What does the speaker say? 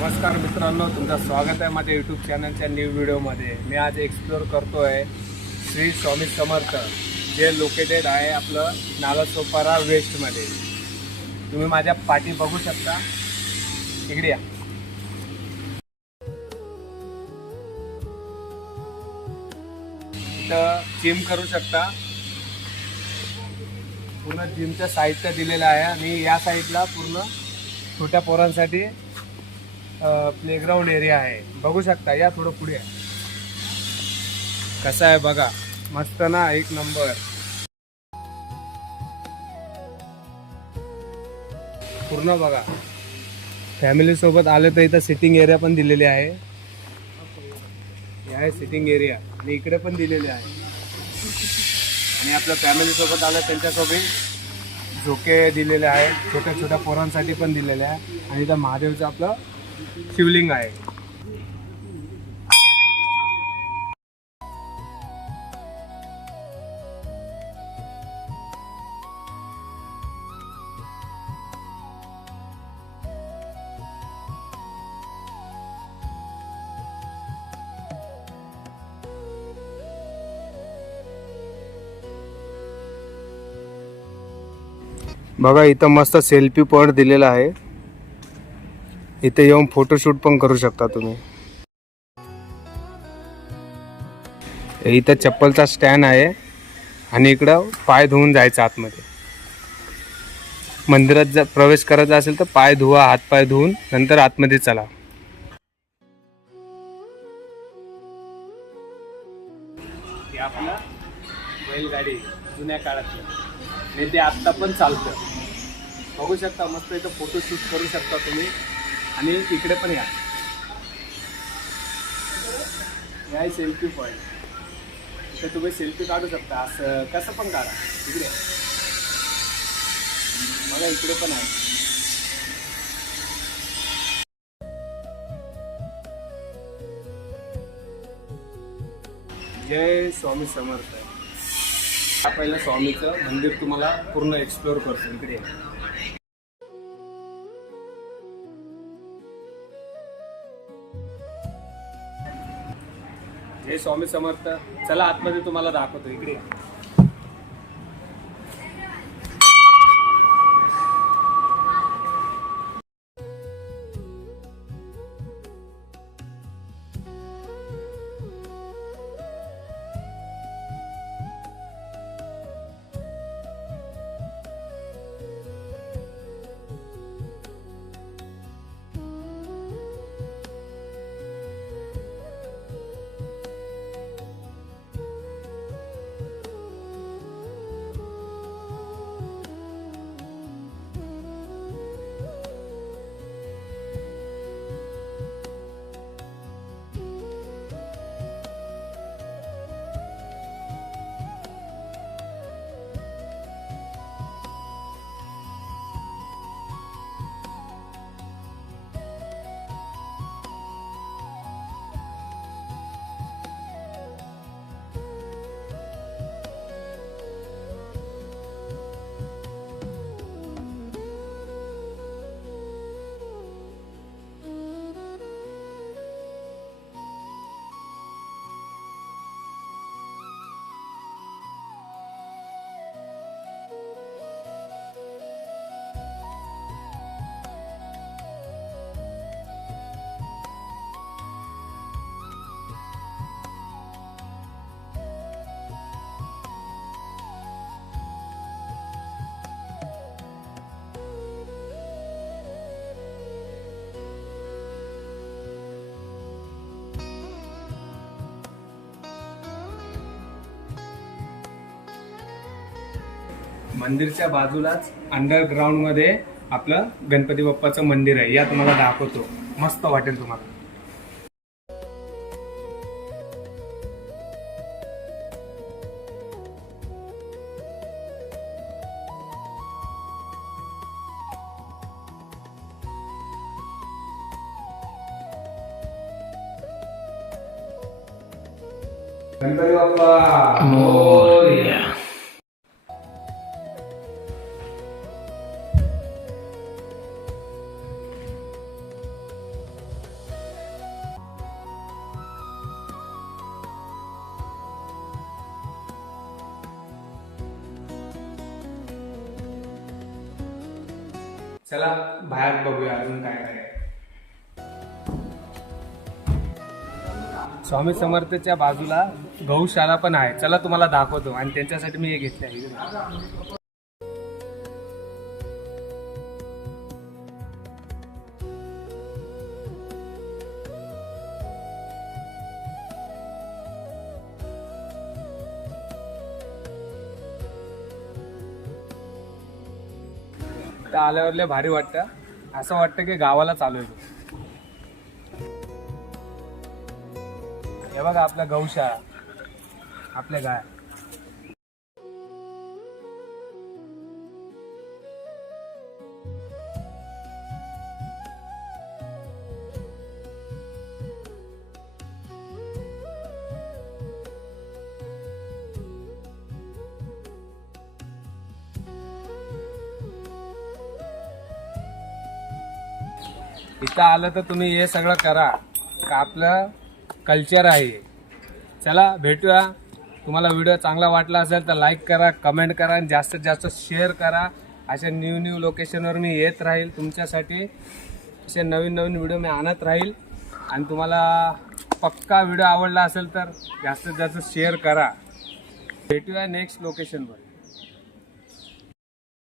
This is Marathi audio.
नमस्कार मित्रांनो, तुमचं स्वागत आहे माझ्या यूट्यूब चॅनलच्या न्यू व्हिडिओमध्ये. मी आज एक्सप्लोअर करतो आहे श्री स्वामी समर्थ, जे लोकेटेड आहे आपलं नालासोपारा वेस्टमध्ये. तुम्ही माझ्या पाठी बघू शकता, इकडे या. इथं जिम करू शकता. पूर्ण जिमचं साहित्य दिलेलं आहे आणि या साईडला पूर्ण छोट्या पोरांसाठी प्लेग्राऊंड एरिया आहे. बघू शकता, या थोडं पुढे आहे. कसं आहे बघा, मस्त ना, एक नंबर. पूर्ण बघा, फॅमिली सोबत आले तर इथं सिटिंग एरिया पण दिलेली आहे. हे आहे सिटिंग एरिया आणि इकडे पण दिलेले आहे. आणि आपल्या फॅमिली सोबत आलं त्यांच्यासोबत झोके दिलेले आहे, छोट्या छोट्या पोरांसाठी पण दिलेले आहे. आणि इथं महादेवचं आपलं शिवलिंग आहे. बघा, इथं मस्त सेल्फी पॉइंट दिलेला आहे. इथे येऊन फोटोशूट पण करू शकता तुम्ही. इथं चप्पलचा स्टँड आहे आणि इकडं पाय धुवून जायचं आतमध्ये. मंदिरात जर प्रवेश करायचा असेल तर पाय धुवा, हात पाय धुवून नंतर आतमध्ये चला. हे आपलं बैलगाडी जुन्या काळातलं आणि ते आत्ता पण चालतं. बघू शकता, मस्त इथं फोटोशूट करू शकता तुम्ही. आणि इकडे पण या सेल्फी पॉईंट. इथे तुम्ही सेल्फी काढू शकता, असं कसं पण काढा. इकडे बघा, इकडे पण आहे. जय स्वामी समर्थ. हा पहिलं स्वामीचं मंदिर तुम्हाला पूर्ण एक्सप्लोअर करतो. इकडे जय स्वामी समर्थ. चला आतमध्ये तुम्हाला दाखवतो. इकडे मंदिरच्या बाजूलाच अंडरग्राऊंड मध्ये आपलं गणपती बाप्पाचं मंदिर आहे. या तुम्हाला दाखवतो, मस्त वाटेल तुम्हाला. गणपती बाप्पा मोरया. चला बाहेर बघूया अजून काय काय. स्वामी समर्थच्या बाजूला गौशाला पण आहे. चला तुम्हाला दाखवतो. आणि त्यांच्यासाठी मी हे घेतले आहे. तर आल्यावर लय भारी वाटतं. असं वाटतं की गावाला चालू आहे. हे बघा आपल्या गौशाळा, आपल्या गाय. इथं आलं तर तुम्ही हे सगळं करा का आपलं कल्चर आहे. चला भेटूया. तुम्हाला व्हिडिओ चांगला वाटला असेल तर लाईक करा, कमेंट करा आणि जास्तीत जास्त शेअर करा. अशा न्यू लोकेशनवर मी येत राहील तुमच्यासाठी. असे नवीन व्हिडिओ मी आणत राहील. आणि तुम्हाला पक्का व्हिडिओ आवडला असेल तर जास्तीत जास्त शेअर करा. भेटूया नेक्स्ट लोकेशनवर.